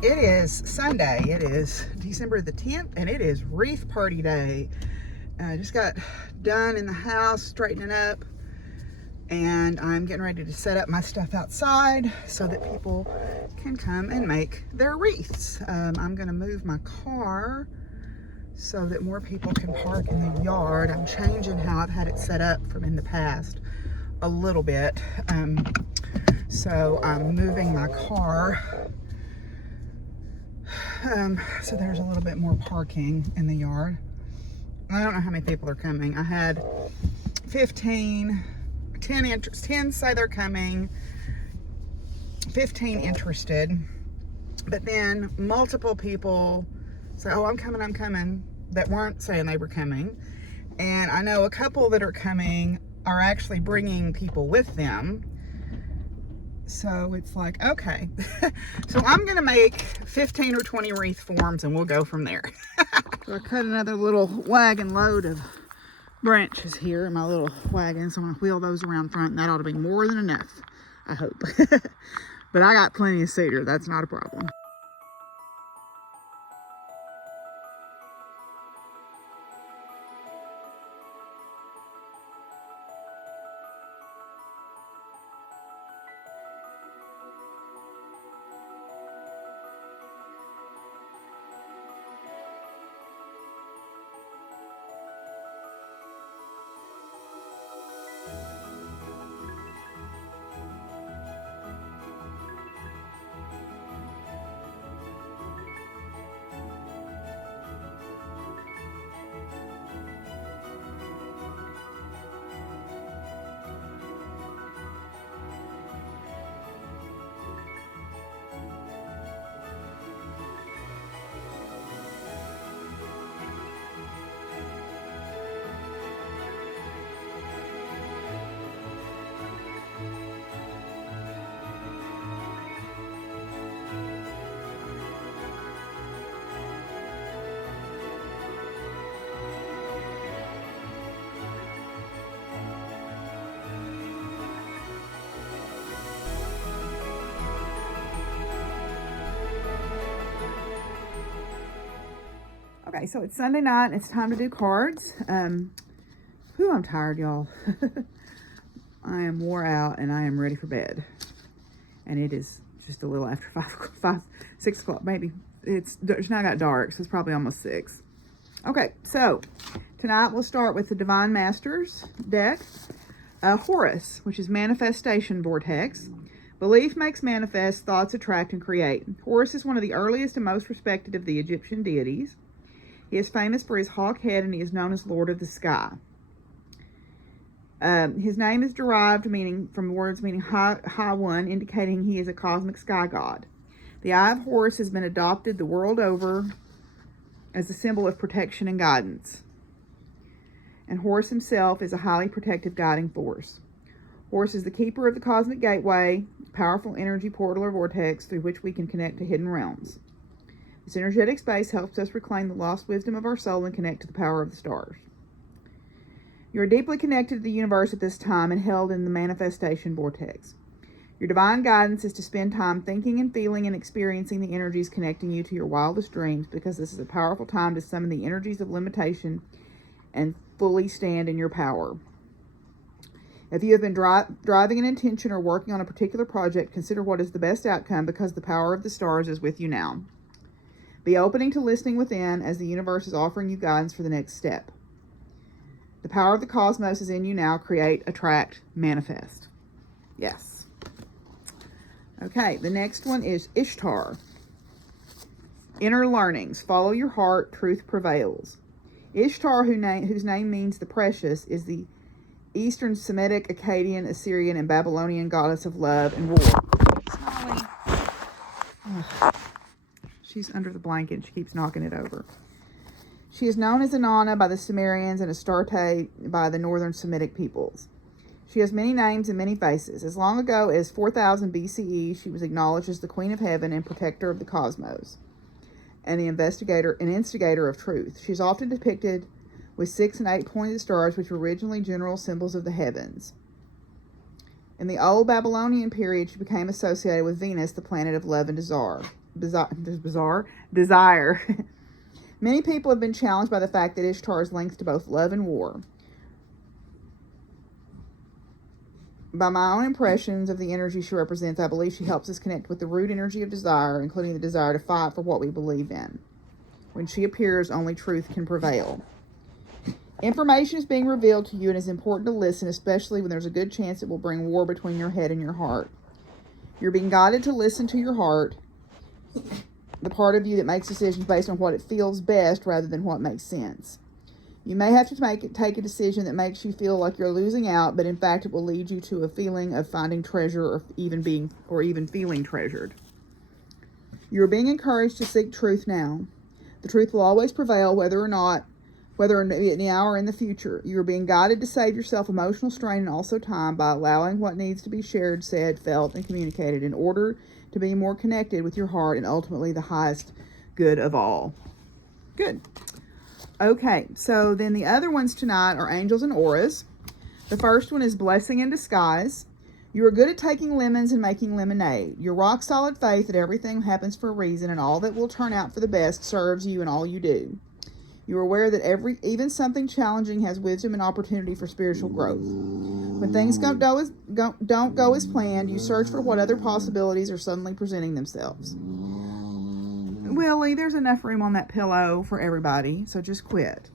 It is Sunday. It is December the 10th, and it is wreath party day. I just got done in the house straightening up, and I'm getting ready to set up my stuff outside so that people can come and make their wreaths. I'm going to move my car so that more people can park in the yard. I'm changing how I've had it set up from in the past a little bit. So I'm moving my car so there's a little bit more parking in the yard. I don't know how many people are coming. I had 10 say they're coming, 15 interested, but then multiple people say, oh, I'm coming, that weren't saying they were coming. And I know a couple that are coming are actually bringing people with them. So it's like, okay. So I'm gonna make 15 or 20 wreath forms and we'll go from there. So I cut another little wagon load of branches here in my little wagon. So I'm gonna wheel those around front, and that ought to be more than enough, I hope. But I got plenty of cedar, that's not a problem. Okay, so it's Sunday night and it's time to do cards. I'm tired, y'all. I am wore out and I am ready for bed. And it is just a little after 6 o'clock, maybe. It's now got dark, so it's probably almost 6. Okay, so tonight we'll start with the Divine Masters deck. Horus, which is Manifestation Vortex. Belief makes manifest, thoughts attract and create. Horus is one of the earliest and most respected of the Egyptian deities. He is famous for his hawk head, and he is known as Lord of the Sky. His name is derived from words meaning high one, indicating he is a cosmic sky god. The Eye of Horus has been adopted the world over as a symbol of protection and guidance. And Horus himself is a highly protective guiding force. Horus is the keeper of the cosmic gateway, powerful energy portal or vortex through which we can connect to hidden realms. This energetic space helps us reclaim the lost wisdom of our soul and connect to the power of the stars. You are deeply connected to the universe at this time and held in the manifestation vortex. Your divine guidance is to spend time thinking and feeling and experiencing the energies connecting you to your wildest dreams, because this is a powerful time to summon the energies of limitation and fully stand in your power. If you have been driving an intention or working on a particular project, consider what is the best outcome, because the power of the stars is with you now. Be opening to listening within as the universe is offering you guidance for the next step. The power of the cosmos is in you now. Create, attract, manifest. Yes. Okay, the next one is Ishtar. Inner learnings. Follow your heart. Truth prevails. Ishtar, whose name means the precious, is the Eastern Semitic, Akkadian, Assyrian, and Babylonian goddess of love and war. Smiley. She's under the blanket and she keeps knocking it over. She is known as Inanna by the Sumerians and Astarte by the northern Semitic peoples. She has many names and many faces. As long ago as 4000 BCE, she was acknowledged as the Queen of Heaven and protector of the cosmos, and the instigator of truth. She is often depicted with 6 and 8 pointed stars, which were originally general symbols of the heavens. In the old Babylonian period, she became associated with Venus, the planet of love and desire. desire. Many people have been challenged by the fact that Ishtar is linked to both love and war. By my own impressions of the energy she represents, I believe she helps us connect with the root energy of desire, including the desire to fight for what we believe in. When she appears, only truth can prevail. Information is being revealed to you, and it's important to listen, especially when there's a good chance it will bring war between your head and your heart. You're being guided to listen to your heart, the part of you that makes decisions based on what it feels best rather than what makes sense. You may have to take a decision that makes you feel like you're losing out, but in fact it will lead you to a feeling of finding treasure or even feeling treasured. You are being encouraged to seek truth now. The truth will always prevail whether now or in the future. You are being guided to save yourself emotional strain and also time by allowing what needs to be shared, said, felt, and communicated in order to be more connected with your heart and ultimately the highest good of all. Good. Okay, so then the other ones tonight are angels and auras. The first one is blessing in disguise. You are good at taking lemons and making lemonade. Your rock solid faith that everything happens for a reason and all that will turn out for the best serves you in all you do. You are aware that even something challenging has wisdom and opportunity for spiritual growth. When things don't go as planned, you search for what other possibilities are suddenly presenting themselves. Willie, there's enough room on that pillow for everybody, so just quit.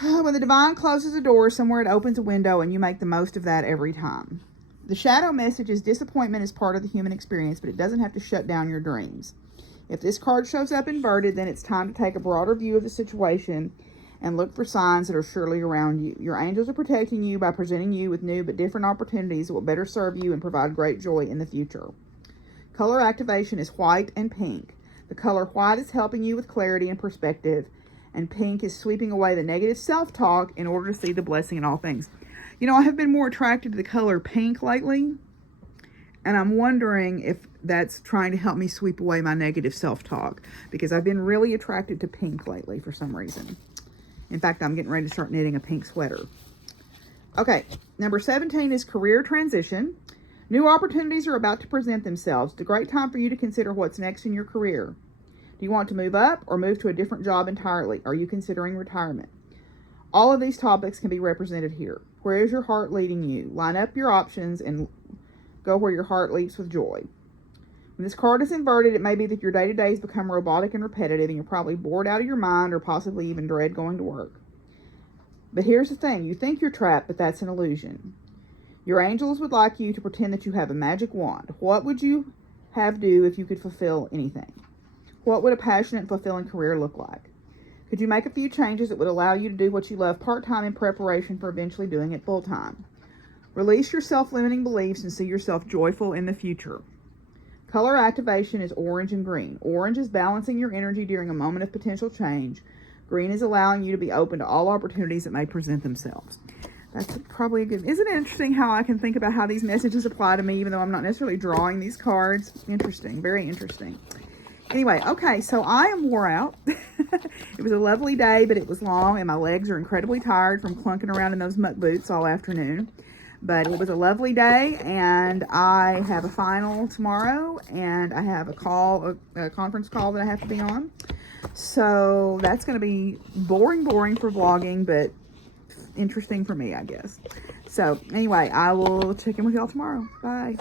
When the divine closes a door somewhere, it opens a window, and you make the most of that every time. The shadow message is disappointment is part of the human experience, but it doesn't have to shut down your dreams. If this card shows up inverted, then it's time to take a broader view of the situation and look for signs that are surely around you. Your angels are protecting you by presenting you with new but different opportunities that will better serve you and provide great joy in the future. Color activation is white and pink. The color white is helping you with clarity and perspective, and pink is sweeping away the negative self-talk in order to see the blessing in all things. You know, I have been more attracted to the color pink lately, and I'm wondering if that's trying to help me sweep away my negative self-talk, because I've been really attracted to pink lately for some reason. In fact, I'm getting ready to start knitting a pink sweater. Okay, number 17 is career transition. New opportunities are about to present themselves. It's a great time for you to consider what's next in your career. Do you want to move up or move to a different job entirely? Are you considering retirement? All of these topics can be represented here. Where is your heart leading you? Line up your options and go where your heart leaps with joy. When this card is inverted, it may be that your day-to-days become robotic and repetitive, and you're probably bored out of your mind or possibly even dread going to work. But here's the thing. You think you're trapped, but that's an illusion. Your angels would like you to pretend that you have a magic wand. What would you have do if you could fulfill anything? What would a passionate and fulfilling career look like? Could you make a few changes that would allow you to do what you love part-time in preparation for eventually doing it full-time? Release your self-limiting beliefs and see yourself joyful in the future. Color activation is orange and green. Orange is balancing your energy during a moment of potential change. Green is allowing you to be open to all opportunities that may present themselves. That's probably a good... Isn't it interesting how I can think about how these messages apply to me, even though I'm not necessarily drawing these cards? Interesting. Very interesting. Anyway, okay, so I am wore out. It was a lovely day, but it was long, and my legs are incredibly tired from clunking around in those muck boots all afternoon. But it was a lovely day, and I have a final tomorrow, and I have a conference call that I have to be on. So that's going to be boring for vlogging, but interesting for me, I guess. So anyway, I will check in with y'all tomorrow. Bye.